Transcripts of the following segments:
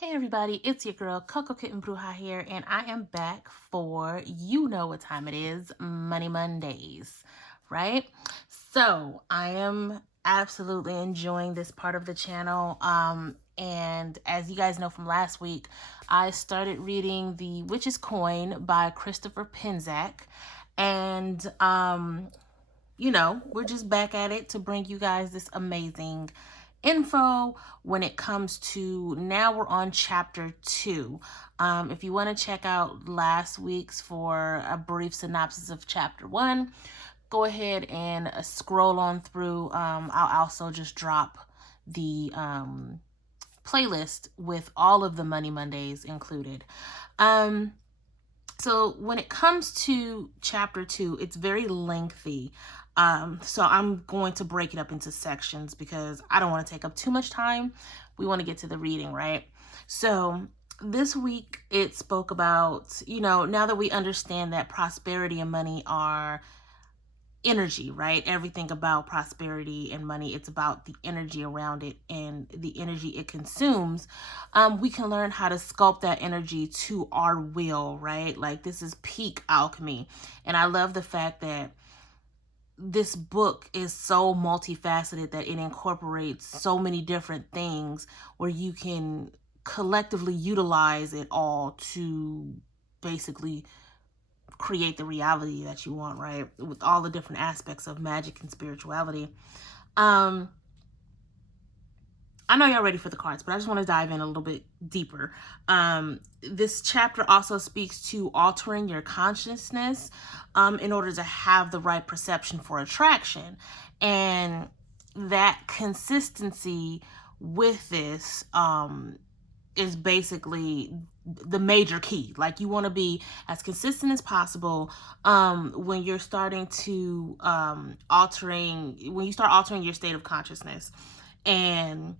Hey everybody, it's your girl Coco Kitten Bruja here, and I am back for you know what time it is, Money Mondays, right? So I am absolutely enjoying this part of the channel. And as you guys know from last week, I started reading The Witch's Coin by Christopher Penczak, and we're just back at it to bring you guys this amazing info when it comes to, now we're on chapter 2. If you want to check out last week's for a brief synopsis of chapter 1, go ahead and scroll on through. I'll also just drop the playlist with all of the Money Mondays included. So when it comes to chapter 2, it's very lengthy. So I'm going to break it up into sections because I don't want to take up too much time. We want to get to the reading, right? So this week it spoke about, now that we understand that prosperity and money are energy, right? Everything about prosperity and money, it's about the energy around it and the energy it consumes. We can learn how to sculpt that energy to our will, right? Like, this is peak alchemy. And I love the fact that this book is so multifaceted that it incorporates so many different things where you can collectively utilize it all to basically create the reality that you want, right? With all the different aspects of magic and spirituality. I know y'all ready for the cards, but I just want to dive in a little bit deeper. This chapter also speaks to altering your consciousness in order to have the right perception for attraction. And that consistency with this is basically the major key. Like, you want to be as consistent as possible when you're starting to when you start altering your state of consciousness. And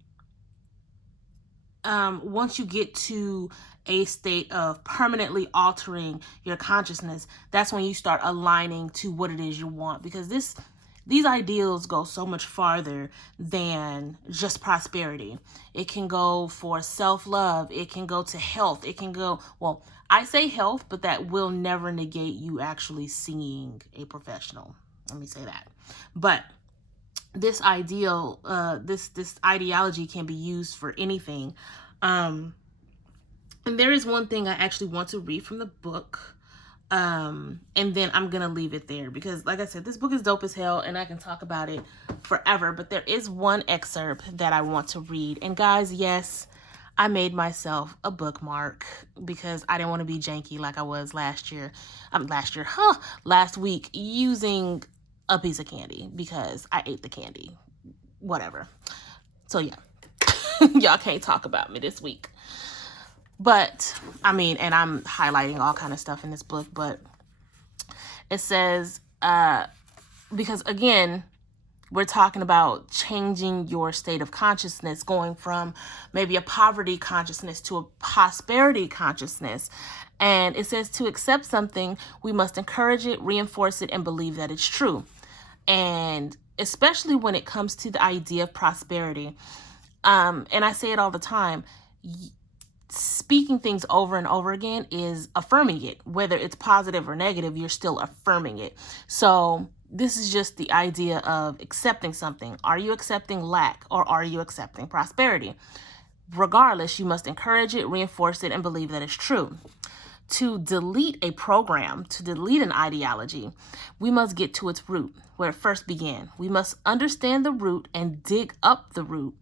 once you get to a state of permanently altering your consciousness, that's when you start aligning to what it is you want, because these ideals go so much farther than just prosperity. It can go for self-love. It can go to health. It can go, well, I say health, but that will never negate you actually seeing a professional. Let me say that. But this ideal, this ideology can be used for anything. And there is one thing I actually want to read from the book. And then I'm gonna leave it there because, like I said, this book is dope as hell and I can talk about it forever. But there is one excerpt that I want to read. And guys, yes, I made myself a bookmark because I didn't want to be janky like I was last week, using a piece of candy because I ate the candy. Whatever. So yeah, y'all can't talk about me this week. But I mean, and I'm highlighting all kind of stuff in this book, but it says, because again, we're talking about changing your state of consciousness, going from maybe a poverty consciousness to a prosperity consciousness. And it says, to accept something, we must encourage it, reinforce it, and believe that it's true. And especially when it comes to the idea of prosperity, and I say it all the time, speaking things over and over again is affirming it. Whether it's positive or negative, you're still affirming it. So this is just the idea of accepting something. Are you accepting lack or are you accepting prosperity? Regardless, you must encourage it, reinforce it, and believe that it's true. To delete a program, to delete an ideology, we must get to its root, where it first began. We must understand the root and dig up the root.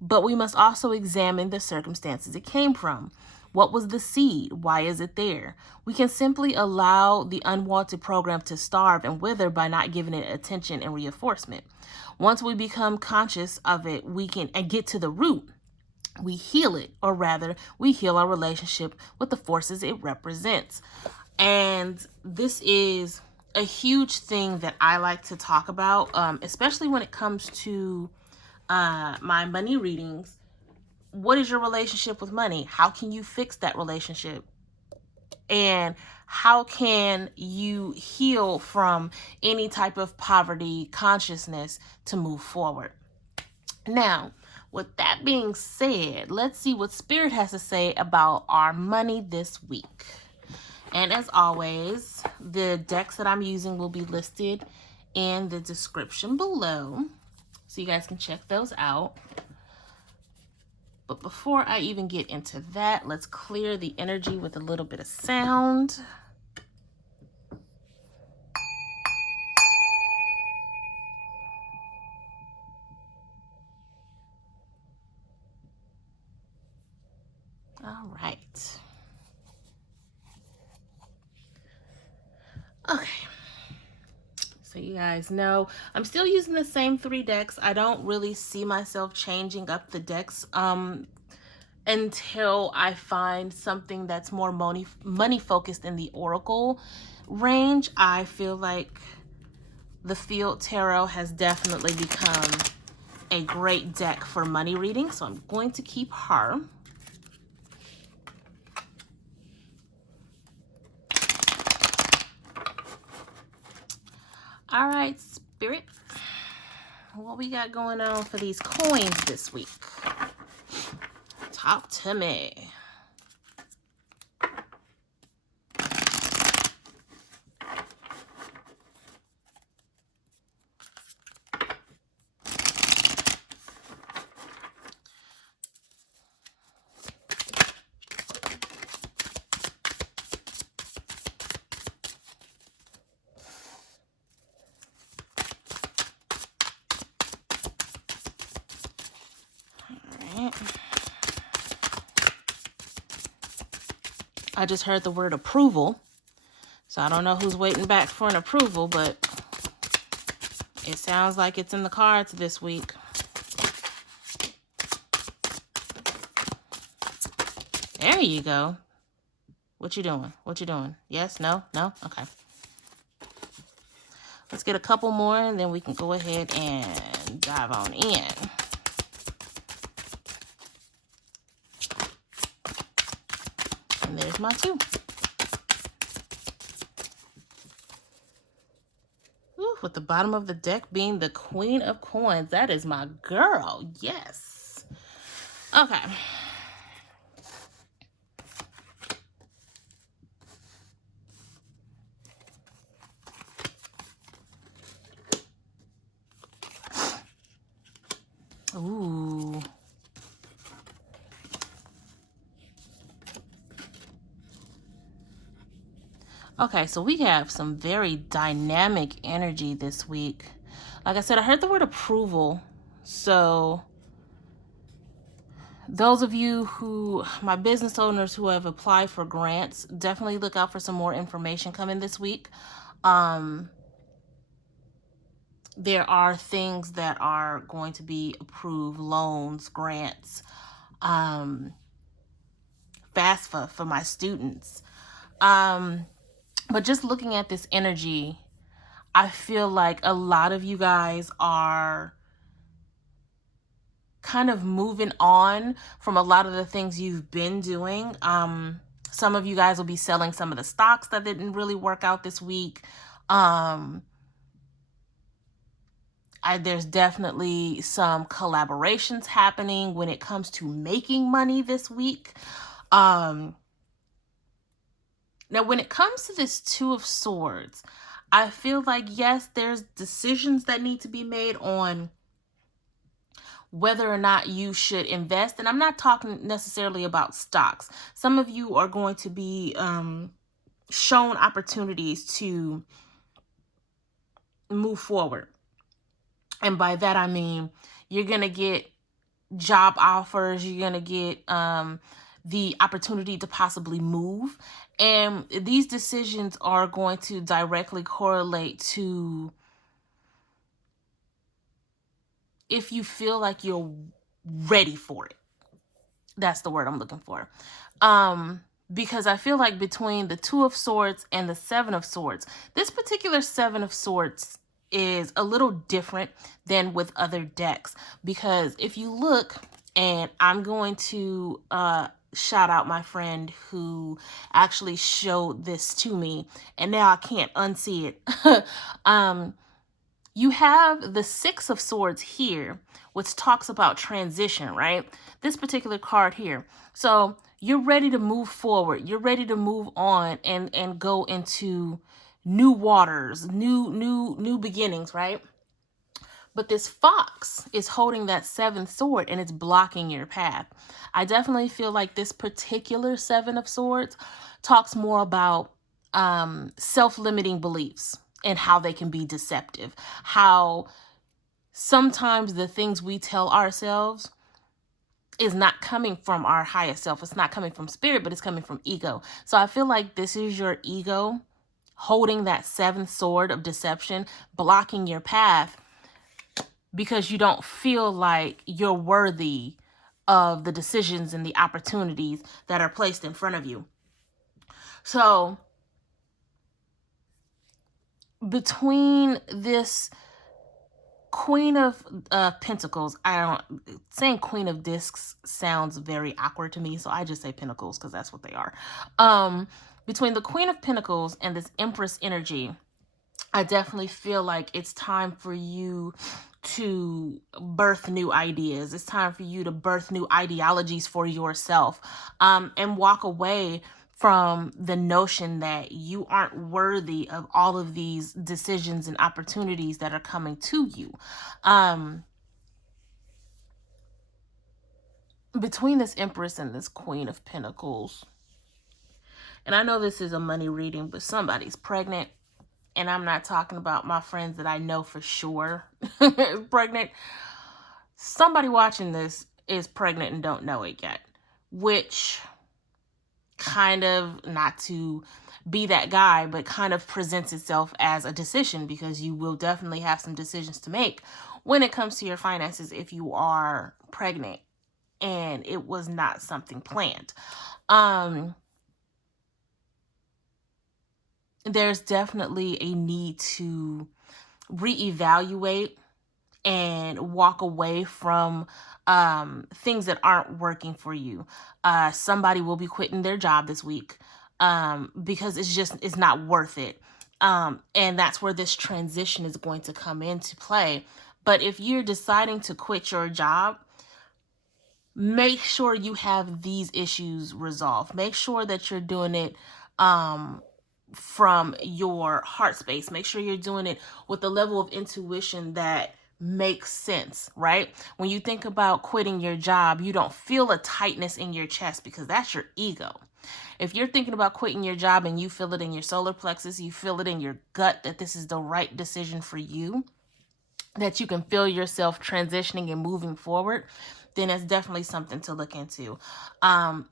But we must also examine the circumstances it came from. What was the seed? Why is it there? We can simply allow the unwanted program to starve and wither by not giving it attention and reinforcement. Once we become conscious of it, we can get to the root. We heal it, or rather, we heal our relationship with the forces it represents. And this is a huge thing that I like to talk about, especially when it comes to my money readings. What is your relationship with money? How can you fix that relationship? And how can you heal from any type of poverty consciousness to move forward? Now, With that being said, let's see what Spirit has to say about our money this week. And as always, the decks that I'm using will be listed in the description below, so you guys can check those out. But before I even get into that, let's clear the energy with a little bit of sound. All right. Okay. So you guys know, I'm still using the same 3 decks. I don't really see myself changing up the decks until I find something that's more money focused in the Oracle range. I feel like the Field Tarot has definitely become a great deck for money reading, so I'm going to keep her. All right, Spirit, what we got going on for these coins this week? Talk to me. I just heard the word approval, so I don't know who's waiting back for an approval, but it sounds like it's in the cards this week. There you go. What you doing? What you doing? Yes? No? No? Okay. Let's get a couple more, and then we can go ahead and dive on in. And there's my 2. Ooh, with the bottom of the deck being the Queen of Coins. That is my girl. Yes. Okay. Ooh. Okay, so we have some very dynamic energy this week. Like I said, I heard the word approval. So those of you my business owners who have applied for grants, definitely look out for some more information coming this week. There are things that are going to be approved, loans, grants, FAFSA for my students. But just looking at this energy, I feel like a lot of you guys are kind of moving on from a lot of the things you've been doing. Some of you guys will be selling some of the stocks that didn't really work out this week. There's definitely some collaborations happening when it comes to making money this week. Now, when it comes to this 2 of Swords, I feel like, yes, there's decisions that need to be made on whether or not you should invest. And I'm not talking necessarily about stocks. Some of you are going to be shown opportunities to move forward. And by that, I mean, you're going to get job offers. You're going to get the opportunity to possibly move. And these decisions are going to directly correlate to if you feel like you're ready for it. That's the word I'm looking for. Because I feel like between the 2 of Swords and the 7 of Swords, this particular 7 of Swords is a little different than with other decks. Because if you look, and I'm going to shout out my friend who actually showed this to me, and now I can't unsee it. You have the Six of Swords here, which talks about transition, right? This particular card here. So you're ready to move forward. You're ready to move on and go into new waters, new beginnings, right? But this fox is holding that seventh sword and it's blocking your path. I definitely feel like this particular Seven of Swords talks more about self-limiting beliefs and how they can be deceptive. How sometimes the things we tell ourselves is not coming from our highest self. It's not coming from spirit, but it's coming from ego. So I feel like this is your ego holding that seventh sword of deception, blocking your path because you don't feel like you're worthy of the decisions and the opportunities that are placed in front of you. So between this Queen of Pentacles, saying Queen of Discs sounds very awkward to me, so I just say Pentacles because that's what they are. Between the Queen of Pentacles and this Empress energy, I definitely feel like it's time for you to birth new ideas. It's time for you to birth new ideologies for yourself, and walk away from the notion that you aren't worthy of all of these decisions and opportunities that are coming to you. Between this Empress and this Queen of Pentacles, and I know this is a money reading, but somebody's pregnant. And I'm not talking about my friends that I know for sure is pregnant. Somebody watching this is pregnant and don't know it yet, which kind of, not to be that guy, but kind of presents itself as a decision, because you will definitely have some decisions to make when it comes to your finances if you are pregnant and it was not something planned. There's definitely a need to reevaluate and walk away from things that aren't working for you. Somebody will be quitting their job this week because it's not worth it. And that's where this transition is going to come into play. But if you're deciding to quit your job, make sure you have these issues resolved. Make sure that you're doing it from your heart space. Make sure you're doing it with a level of intuition that makes sense, right? When you think about quitting your job, you don't feel a tightness in your chest because that's your ego. If you're thinking about quitting your job and you feel it in your solar plexus, you feel it in your gut that this is the right decision for you, that you can feel yourself transitioning and moving forward, then it's definitely something to look into.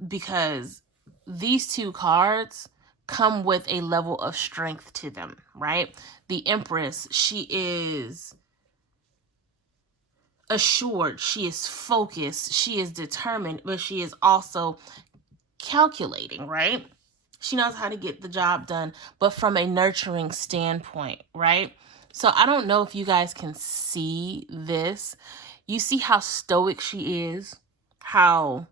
Because these two cards come with a level of strength to them, right? The Empress, she is assured, she is focused, she is determined, but she is also calculating, right? She knows how to get the job done, but from a nurturing standpoint, right? So I don't know if you guys can see this. You see how stoic she is, how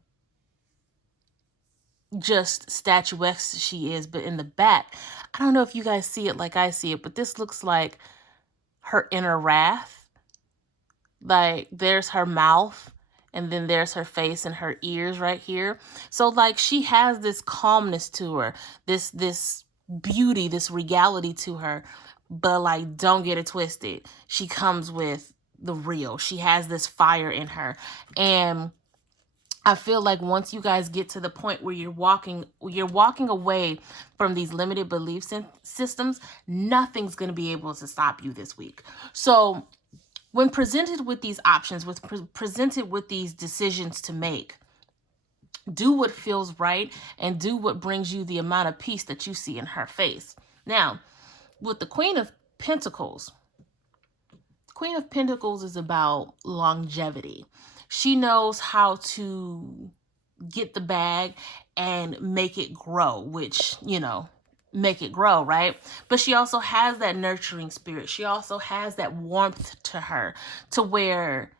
just statuesque she is, but in the back, I don't know if you guys see it like I see it, but this looks like her inner wrath. Like there's her mouth and then there's her face and her ears right here. So like she has this calmness to her, this beauty, this regality to her, but like don't get it twisted. She comes with the real. She has this fire in her. And I feel like once you guys get to the point where you're walking away from these limited belief systems, nothing's going to be able to stop you this week. So when presented with these options, presented with these decisions to make, do what feels right and do what brings you the amount of peace that you see in her face. Now, with the Queen of Pentacles is about longevity. She knows how to get the bag and make it grow, which, make it grow, right? But she also has that nurturing spirit. She also has that warmth to her to where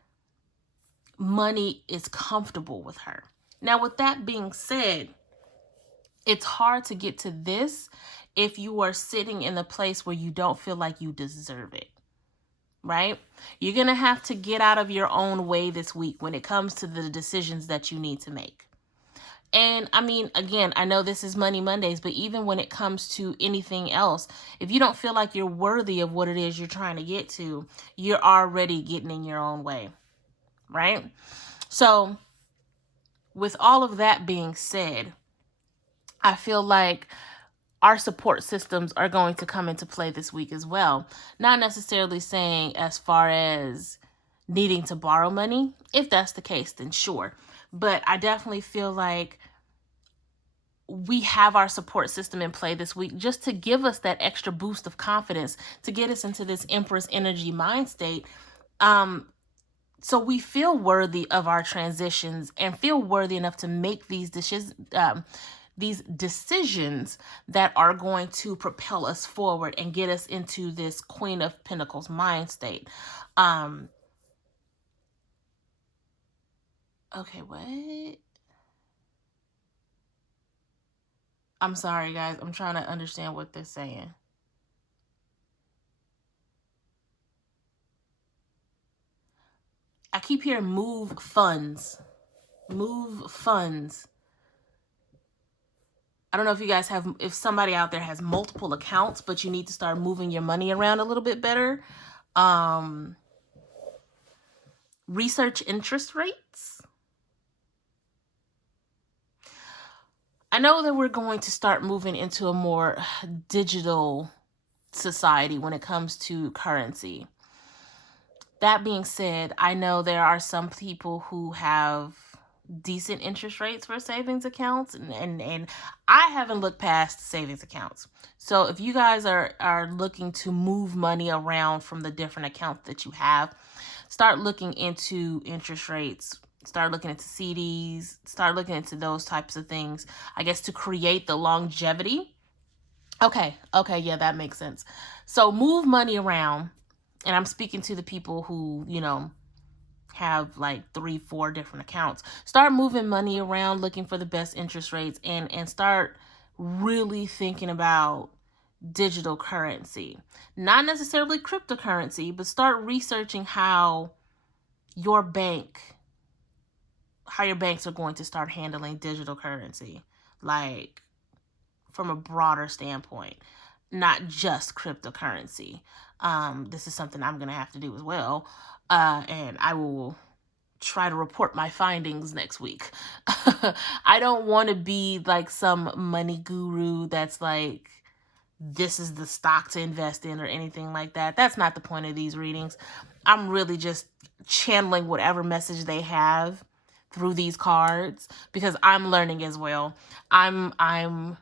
money is comfortable with her. Now, with that being said, it's hard to get to this if you are sitting in a place where you don't feel like you deserve it. right? You're going to have to get out of your own way this week when it comes to the decisions that you need to make. And I mean, again, I know this is Money Mondays, but even when it comes to anything else, if you don't feel like you're worthy of what it is you're trying to get to, you're already getting in your own way, right? So with all of that being said, I feel like our support systems are going to come into play this week as well. Not necessarily saying as far as needing to borrow money. If that's the case, then sure. But I definitely feel like we have our support system in play this week just to give us that extra boost of confidence, to get us into this Empress energy mind state. So we feel worthy of our transitions and feel worthy enough to make these decisions that are going to propel us forward and get us into this Queen of Pentacles mind state. Okay, what? I'm sorry, guys. I'm trying to understand what they're saying. I keep hearing move funds. Move funds. I don't know if you guys have, if somebody out there has multiple accounts, but you need to start moving your money around a little bit better. Research interest rates. I know that we're going to start moving into a more digital society when it comes to currency. That being said, I know there are some people who have decent interest rates for savings accounts, and I haven't looked past savings accounts. So if you guys are looking to move money around from the different accounts that you have, start looking into interest rates, start looking into CDs, start looking into those types of things, I guess, to create the longevity. Okay, yeah, that makes sense. So move money around, and I'm speaking to the people who, have like 3-4 different accounts. Start moving money around, looking for the best interest rates, and start really thinking about digital currency. Not necessarily cryptocurrency, but start researching how your banks are going to start handling digital currency, like from a broader standpoint, not just cryptocurrency. This is something I'm going to have to do as well. And I will try to report my findings next week. I don't want to be like some money guru that's like, this is the stock to invest in or anything like that. That's not the point of these readings. I'm really just channeling whatever message they have through these cards because I'm learning as well. I'm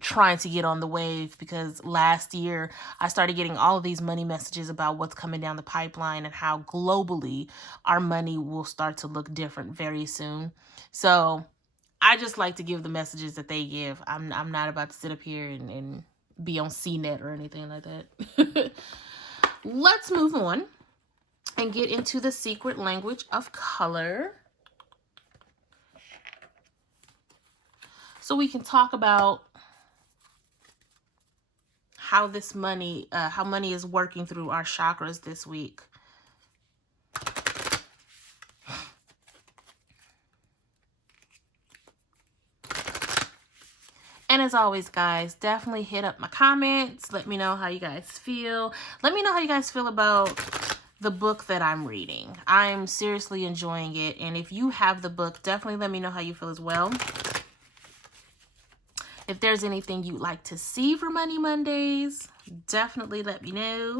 trying to get on the wave because last year I started getting all of these money messages about what's coming down the pipeline and how globally our money will start to look different very soon. So I just like to give the messages that they give. I'm not about to sit up here and be on CNET or anything like that. Let's move on and get into the secret language of color. So we can talk about how this money, how money is working through our chakras this week. And as always, guys, definitely hit up my comments. Let me know how you guys feel. Let me know how you guys feel about the book that I'm reading. I'm seriously enjoying it. And if you have the book, definitely let me know how you feel as well. If there's anything you'd like to see for Money Mondays, definitely let me know.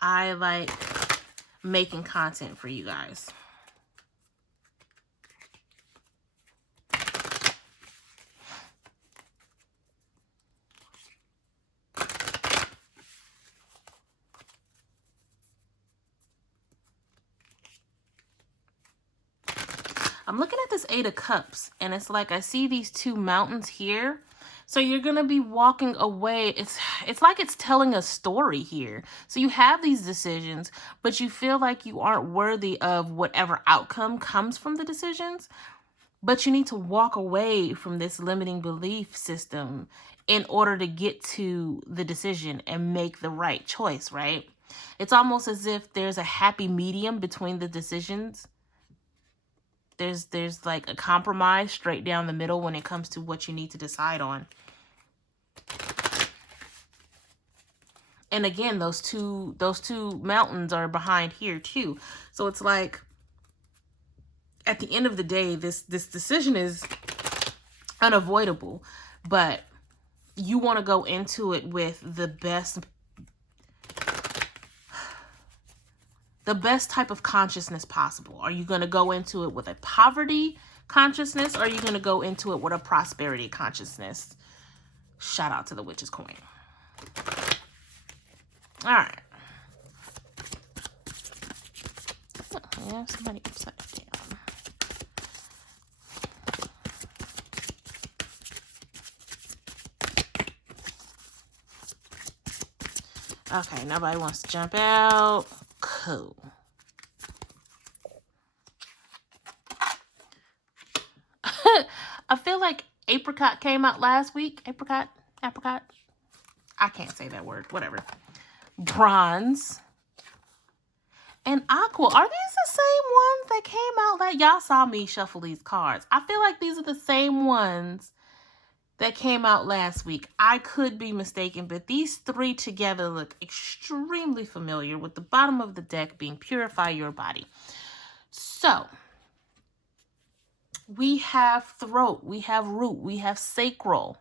I like making content for you guys. I'm looking at this 8 of Cups, and it's like I see these 2 mountains here. So you're going to be walking away. It's like it's telling a story here. So you have these decisions, but you feel like you aren't worthy of whatever outcome comes from the decisions. But you need to walk away from this limiting belief system in order to get to the decision and make the right choice, right? It's almost as if there's a happy medium between the decisions. There's like a compromise straight down the middle when it comes to what you need to decide on. And again, those two mountains are behind here too. So it's like, at the end of the day, this decision is unavoidable, but you want to go into it with the best type of consciousness possible. Are you going to go into it with a poverty consciousness, or are you going to go into it with a prosperity consciousness? Shout out to the Witch's Coin. All right. Oh, yeah, somebody upside down. Okay, nobody wants to jump out. Cool. I feel like apricot came out last week. Apricot. I can't say that word. Whatever. Bronze. And aqua. Are these the same ones that came out? Like, y'all saw me shuffle these cards. I feel like these are the same ones that came out last week. I could be mistaken, but these three together look extremely familiar, with the bottom of the deck being Purify Your Body. So, we have throat, we have root, we have sacral,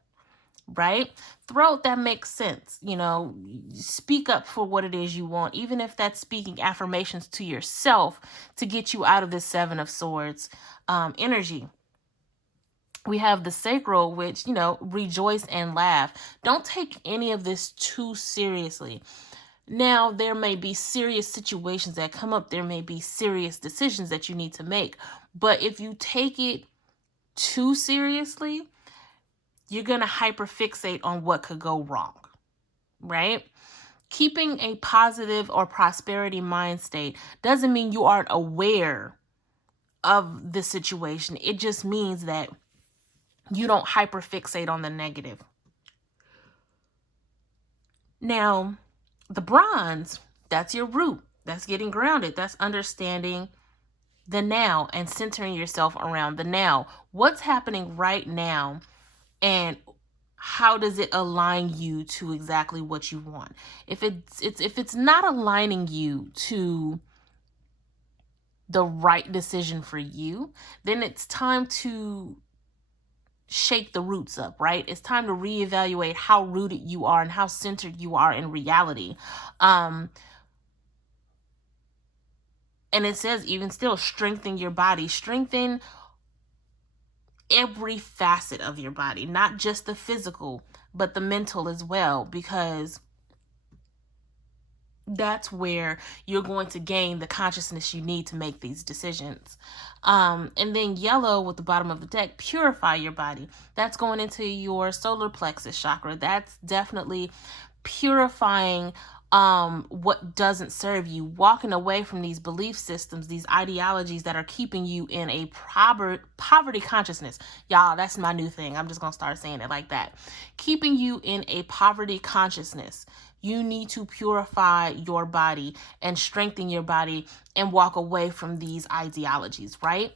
right? Throat, that makes sense. You know, speak up for what it is you want, even if that's speaking affirmations to yourself to get you out of this Seven of Swords energy. We have the sacral, which, you know, rejoice and laugh. Don't take any of this too seriously. Now, there may be serious situations that come up. There may be serious decisions that you need to make. But if you take it too seriously, you're going to hyperfixate on what could go wrong, right? Keeping a positive or prosperity mind state doesn't mean you aren't aware of the situation. It just means that you don't hyperfixate on the negative. Now, the bronze, that's your root. That's getting grounded. That's understanding the now and centering yourself around the now. What's happening right now, and how does it align you to exactly what you want? If it's not aligning you to the right decision for you, then it's time to shake the roots up, right? It's time to reevaluate how rooted you are and how centered you are in reality. And it says, even still, strengthen your body. Strengthen every facet of your body, not just the physical, but the mental as well, because that's where you're going to gain the consciousness you need to make these decisions. And then yellow with the bottom of the deck, purify your body. That's going into your solar plexus chakra. That's definitely purifying what doesn't serve you, walking away from these belief systems, these ideologies that are keeping you in a poverty consciousness. Y'all, that's my new thing. I'm just gonna start saying it like that. Keeping you in a poverty consciousness. You need to purify your body and strengthen your body and walk away from these ideologies, right?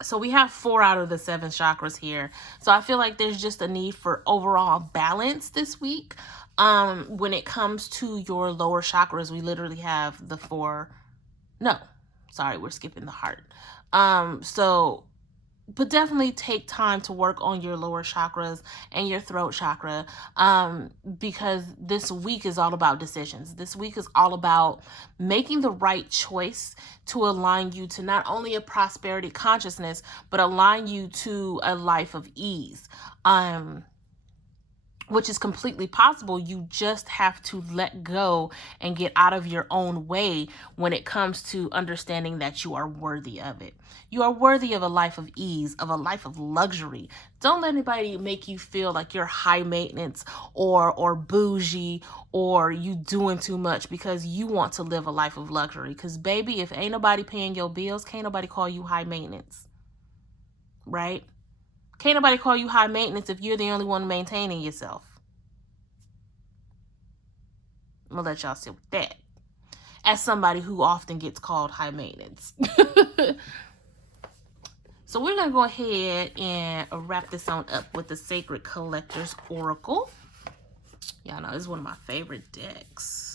So we have 4 out of the 7 chakras here. So I feel like there's just a need for overall balance this week. When it comes to your lower chakras, we literally have the 4. No, sorry, we're skipping the heart. But definitely take time to work on your lower chakras and your throat chakra, because this week is all about decisions. This week is all about making the right choice to align you to not only a prosperity consciousness, but align you to a life of ease, which is completely possible. You just have to let go and get out of your own way when it comes to understanding that you are worthy of it. You are worthy of a life of ease, of a life of luxury. Don't let anybody make you feel like you're high maintenance or bougie or you doing too much because you want to live a life of luxury. Because baby, if ain't nobody paying your bills, can't nobody call you high maintenance, right? Can't nobody call you high maintenance if you're the only one maintaining yourself. I'm gonna let y'all sit with that. As somebody who often gets called high maintenance. So we're gonna go ahead and wrap this on up with the Sacred Collector's Oracle. Y'all know this is one of my favorite decks.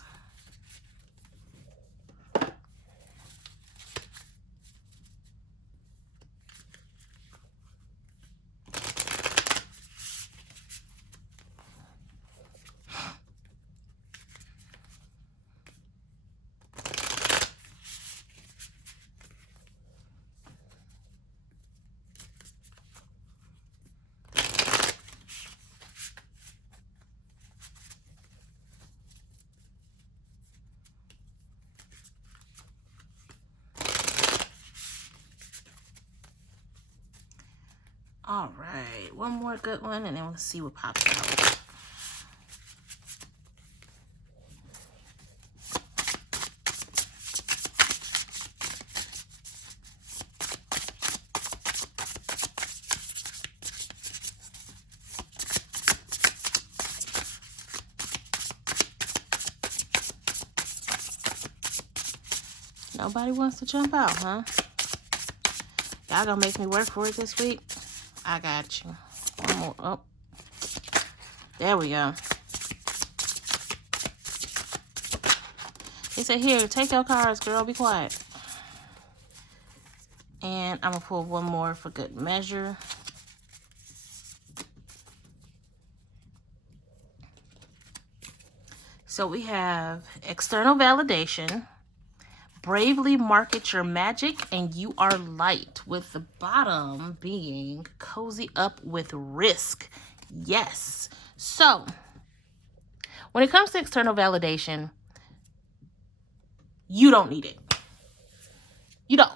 All right, one more good one, and then we'll see what pops out. Nobody wants to jump out, huh? Y'all gonna make me work for it this week? I got you. One more. Oh, there we go. They said, here, take your cards, girl. Be quiet. And I'm gonna pull one more for good measure. So we have external validation, bravely market your magic, and you are light, with the bottom being cozy up with risk. Yes. So when it comes to external validation, you don't need it. You don't.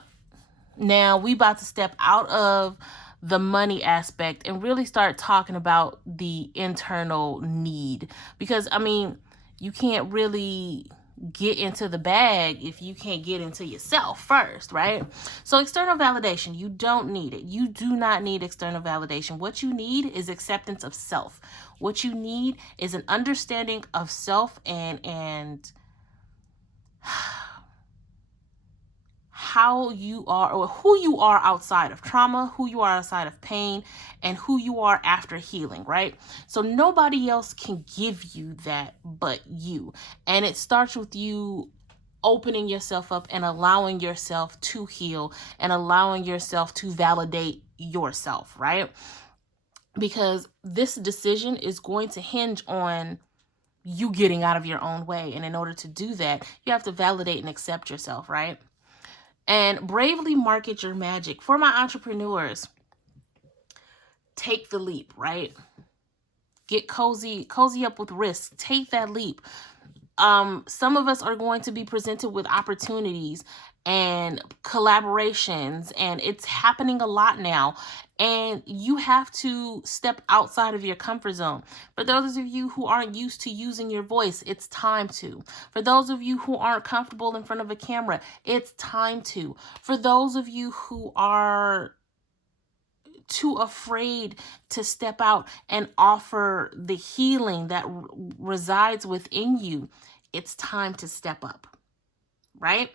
Now we about to step out of the money aspect and really start talking about the internal need, because I mean, you can't really get into the bag if you can't get into yourself first, right? So external validation, you don't need it. You do not need external validation. What you need is acceptance of self. What you need is an understanding of self and how you are, or who you are outside of trauma, who you are outside of pain, and who you are after healing, right? So nobody else can give you that but you. And it starts with you opening yourself up and allowing yourself to heal and allowing yourself to validate yourself, right? Because this decision is going to hinge on you getting out of your own way. And in order to do that, you have to validate and accept yourself, right? And bravely market your magic. For my entrepreneurs, take the leap, right? Get cozy up with risk. Take that leap. Some of us are going to be presented with opportunities and collaborations, and it's happening a lot now. And you have to step outside of your comfort zone. For those of you who aren't used to using your voice, it's time to. For those of you who aren't comfortable in front of a camera, it's time to. For those of you who are too afraid to step out and offer the healing that resides within you, it's time to step up, right?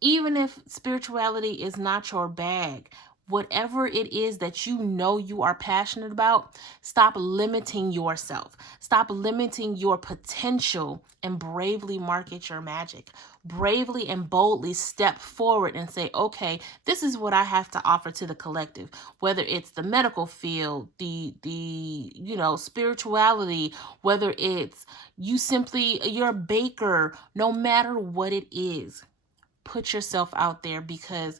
Even if spirituality is not your bag, whatever it is that you know you are passionate about, stop limiting yourself. Stop limiting your potential and bravely market your magic. Bravely and boldly step forward and say, okay, this is what I have to offer to the collective. Whether it's the medical field, the spirituality, whether it's you're a baker, no matter what it is, put yourself out there, because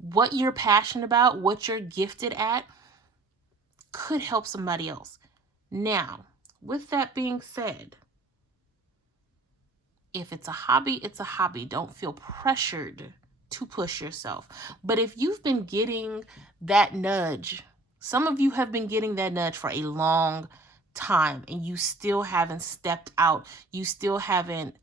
what you're passionate about, what you're gifted at, could help somebody else. Now, with that being said, if it's a hobby, it's a hobby. Don't feel pressured to push yourself. But if you've been getting that nudge, some of you have been getting that nudge for a long time, and you still haven't stepped out. You still haven't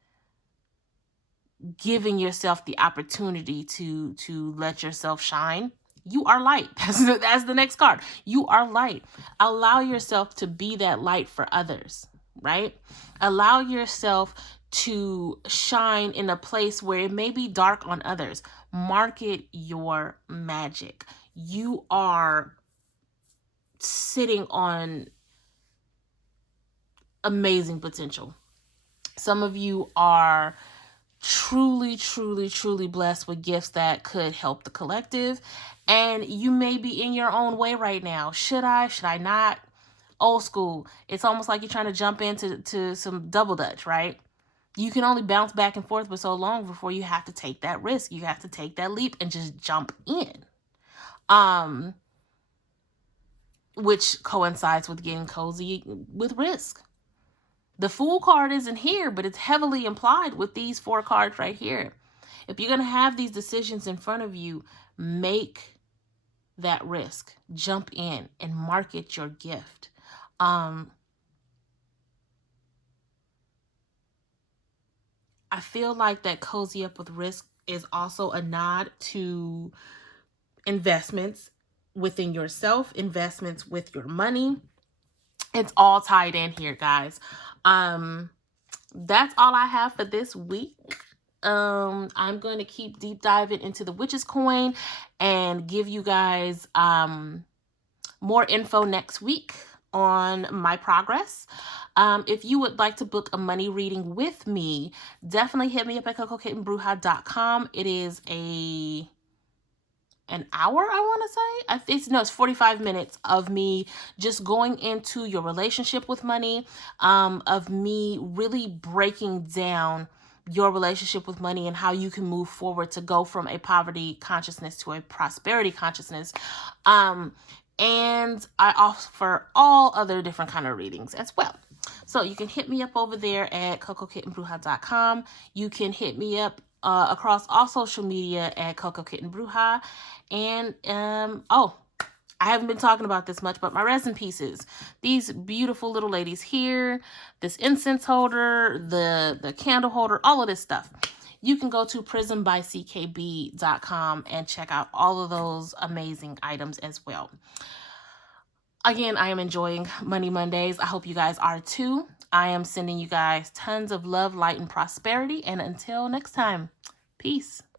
given yourself the opportunity to let yourself shine. You are light. That's the next card. You are light. Allow yourself to be that light for others, right? Allow yourself to shine in a place where it may be dark on others. Market your magic. You are sitting on amazing potential. Some of you are truly, truly, truly blessed with gifts that could help the collective. And you may be in your own way right now. Should I not? Old school. It's almost like you're trying to jump into some double dutch, right? You can only bounce back and forth for so long before you have to take that risk. You have to take that leap and just jump in. Which coincides with getting cozy with risk. The Fool card isn't here, but it's heavily implied with these 4 cards right here. If you're going to have these decisions in front of you, make that risk. Jump in and market your gift. I feel like that cozy up with risk is also a nod to investments within yourself, investments with your money. It's all tied in here, guys. That's all I have for this week. I'm going to keep deep diving into the Witch's Coin and give you guys more info next week on my progress. If you would like to book a money reading with me, definitely hit me up at cocokittenbruja.com. It is an hour, I want to say. It's 45 minutes of me just going into your relationship with money, of me really breaking down your relationship with money and how you can move forward to go from a poverty consciousness to a prosperity consciousness. And I offer all other different kind of readings as well. So you can hit me up over there at cocokittenbruja.com. You can hit me up across all social media at cocokittenbruja. And I haven't been talking about this much, but my resin pieces, these beautiful little ladies here, this incense holder, the candle holder, all of this stuff. You can go to PRISMbyckb.com and check out all of those amazing items as well. Again, I am enjoying Money Mondays. I hope you guys are too. I am sending you guys tons of love, light, and prosperity. And until next time, peace.